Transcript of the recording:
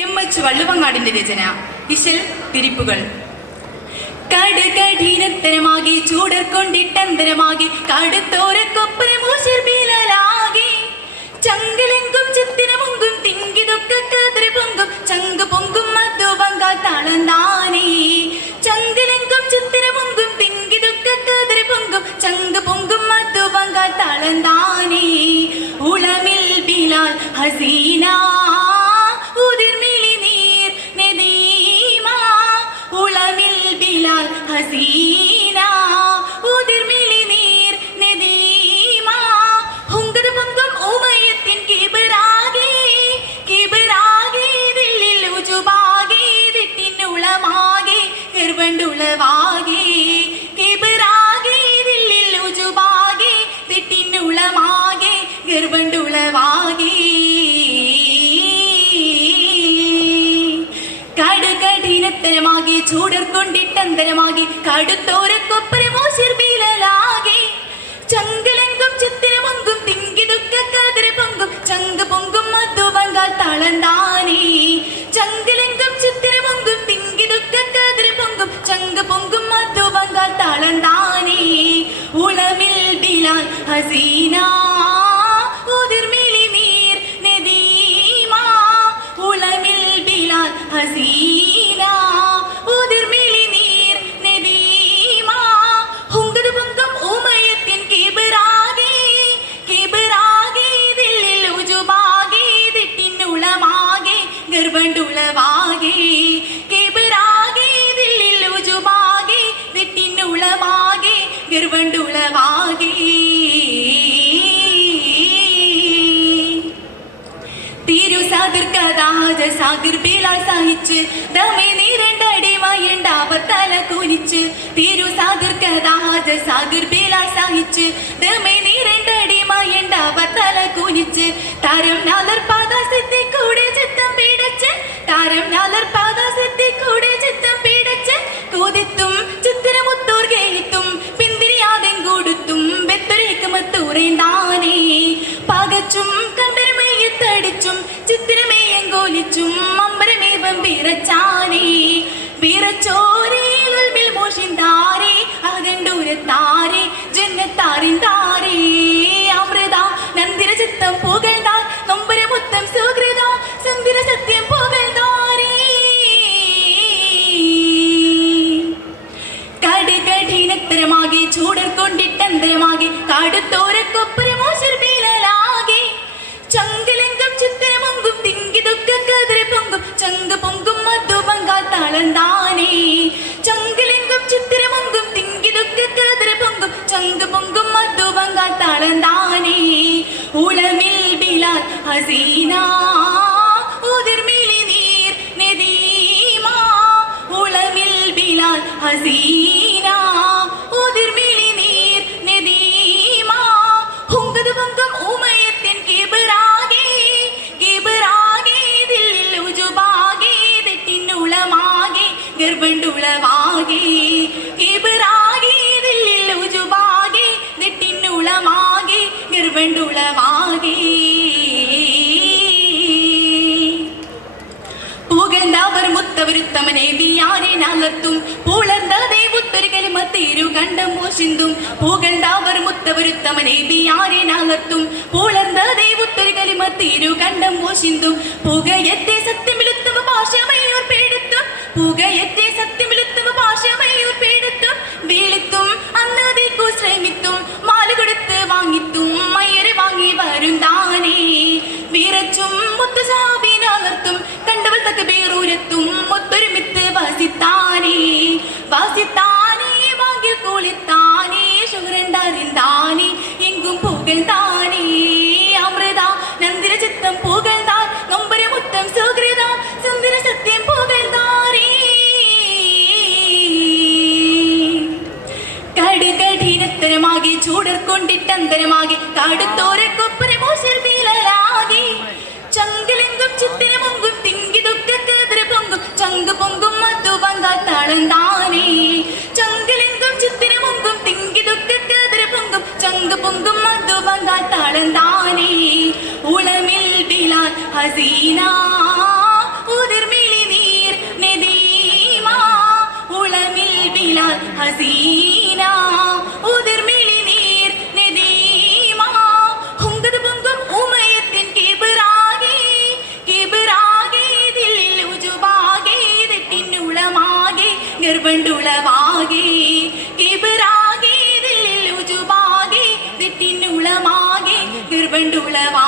MH വള്ളുവങ്ങാടിന്റെ രചന. ഇശൽ തിരിപ്പുകൾ. കടുകഠിനത്തരമാകി ചൂടർ കൊണ്ടിട്ടന്തരമാകി കടുത്തോരക്കൊപ്പരമൂശിർബീലാകി ചങ്കലെങ്കും ചിത്തിരമുങ്കും തിങ്കിതൊക്കെ കതിര പൊങ്കും ചങ്ക് പൊങ്കും മധുവങ്കാ താളന്താനേ ചങ്കലെങ്കും ചിത്തിരമുങ്കും തിങ്കിതൊക്കെ കതിര പൊങ്കും ചങ്ക് പൊങ്കും മധുവങ്കാ താളന്താനേ ഉളമിൽ ബിലാൽ ഹസീന ഹസീന ഉതിർമിളി നീർ നദീമ ഹുങ്കദ പൊങ്കും ഉമയത്തിൻ കിബറാകി കിബറാകി ദില്ലിൽ ഉജുബാകി ദിട്ടിനുളമാകി ഗർവണ്ടുളവാകി കിബറാകി ദില്ലിൽ ഉജുബാകി ദിട്ടിനുളമാകി ഗർവണ്ടുളവാകി കടുകഠിനത്തരമാകി ചൂടർ കൊണ്ടിട്ടന്തരമാകി കടുത്തോരക്കൊപ്പരമൂശിർബീലാകി ചങ്കലെങ്കും ചിത്തിരമൊങ്കും തിങ്കിതൊക്കെ കതിര പൊങ്കും ചങ്ക് പൊങ്കും മധുവങ്കാൽ താളന്താനേ ചങ്കലെങ്കും ചിത്തിരമൊങ്കും തിങ്കിതൊക്കെ കതിര പൊങ്കും ചങ്ക് പൊങ്കും മധുവങ്കാൽ താളന്താനേ ഉളമിൽ ബിലാൽ ഹസീന ഉതിർമിളി നീർ നദീമ ഉളമിൽ ബിലാൽ ഹസീന ഉതിർമിളി നീർ നദീമ ഹുങ്കദ പൊങ്കും ഉമയത്തിൻ കിബറാകി കിബറാകി ദില്ലിൽ ഉജുബാകി ദിട്ടിനുളമാകി ഗർവണ്ടുളവാകി കിബറാകി ദില്ലിൽ ഉജുബാകി ദിട്ടിനുളമാകി ഗർവണ്ടുളവാകി തിരുസാദുർക്കഥാജ സാഗർ ബിലാൽ സഹിച്ച് ദമേ നീരണ്ടടിമയുണ്ടാവർ തല കുനിച്ച് തിരുസാദുർക്കഥാജ സാഗർ ബിലാൽ സഹിച്ച് ദമേ നീരണ്ടടിമയുണ്ടാവർ തല കുനിച്ച് താരം നാലർ പാദാസത്തെ കൂടെ ചിത്തം പിടച്ച് താരം നാലർ പാദാസത്തെ കൂടെ ചിത്തം പിടച്ച് കൊതിത്തും ചിത്തിരമുത്തോർ കേത്തും പിന്തിരിയാതെ കൊടുത്തും ബെത്തരേക്കുമത്തൂറേന്താനേ പകച്ചും കണ്ടരമേയത്തടിച്ചും ചിത്തിരമേയങ്കോലിച്ചും അമ്പരമേവം വിറച്ചാനേ വിറച്ചോരേൽ ഉൾമിൽ മോഷിന്താരേ അകണ്ടൂരത്താരേ ജന്നത്താറിന്താരേ അമൃത നന്ദിര ചിത്തം പുകഴ്ന്താർ നൊമ്പരമുത്തം സുഹൃത സുന്ദര സത്യം പുകഴ്ന്താരേ കടുകഠിനത്തരമാകി ചൂടർ കൊണ്ടിട്ടന്തരമാകി കടുത്തോരക്കൊപ്പരമൂശിർബീലാകി ചങ്കലെങ്കും ചിത്തിരമൊങ്കും തിങ്കിതൊക്കെ കതിര പൊങ്കും ചങ്ക് പൊങ്കും മധുവങ്കാൽ താളന്താനേ ചങ്കലെങ്കും ചിത്തിരമൊങ്കും തിങ്കിതൊക്കെ കതിര പൊങ്കും ചങ്ക് പൊങ്കും മധുവങ്കാൽ താളന്താനേ ഉളമിൽ ബിലാൽ ഹസീന ഉതിർമിളി നീർ നദീമ ഉളമിൽ ബിലാൽ ഹസീന ഉതിർമിളി നീർ നദീമ ഹുങ്കദ പൊങ്കും ഉമയത്തിൻ കിബറാകി കിബറാകി ദില്ലിൽ ഉജുബാകി ദിട്ടിനുളമാകി ഗർവണ്ടുളവാകി കിബറാകി ദില്ലിൽ ഉജുബാകി ദിട്ടിനുളമാകി ഗർവണ്ടുളവാകി പുകഴ്ന്നവർ മുത്തവരുത്തമനെ ബിയാരെ നലർത്തും പുളർന്നതേ ഉത്തൊരു കലിമത്തേരു കണ്ടം മോശിന്തും പുകഴ്ന്നവർ മുത്തവരുത്തമനെ ബിയാരെ നലർത്തും പുളർന്നതേ ഉത്തൊരു കലിമത്തേരു കണ്ടം മോശിന്തും പുകയത്തെ സത്യമിലുത്തമ ഭാഷമയൂർ പേടുത്തും പുകയത്തെ സത്യമിലുത്തമ ഭാഷമയൂർ പേടുത്തും വീളിത്തും അന്നതേക്കു ശ്രമിത്തും മാല കൊടുത്ത് വാങ്ങിത്തും മയ്യരെ വാങ്ങി വരും താനേ വിറച്ചും മുത്തുസാബിനകർത്തും കണ്ടവൾ തക്ക പേരൂരത്തും മുത്തൊരുമിത്ത് വസിത്താനേ വസിത്താനേ വാങ്ങിൽ കുളിത്താനേ ശുഹ്രണ്ടറിന്താനേ എങ്കും പുകഴ്ത്താനേ അമൃത നന്ദിര ചിത്തം പുകഴ്ത്താൻ നൊമ്പരമുത്തം സുഹൃത സുന്ദര സത്യം പുകഴ്ത്താരേ കടുകഠിനത്തരമാകി ചൂടർ കൊണ്ടിട്ടന്തരമാകി കടുത്തോരക്കൊപ്പരമൂശിർബീലാകി ചങ്കലെങ്കും ചിത്തിരമൊങ്കും തിങ്കിതൊക്കെ കതിര പൊങ്കും ചങ്ക് പൊങ്കും മധുവങ്കാൽ താളന്താനേ ചങ്കലെങ്കും ചിത്തിരമൊങ്കും തിങ്കിതൊക്കെ കതിര പൊങ്കും ചങ്ക് പൊങ്കും മധുവങ്കാൽ താളന്താനേ ഉളമിൽ ബിലാൽ ഹസീന ഗർഭണ്ടുളവാകെ കിബിറാകെ ദില്ലിൽ ഉജുബാകെ ദിട്ടിനുളമാകെ ഗർഭണ്ടുളവാകെ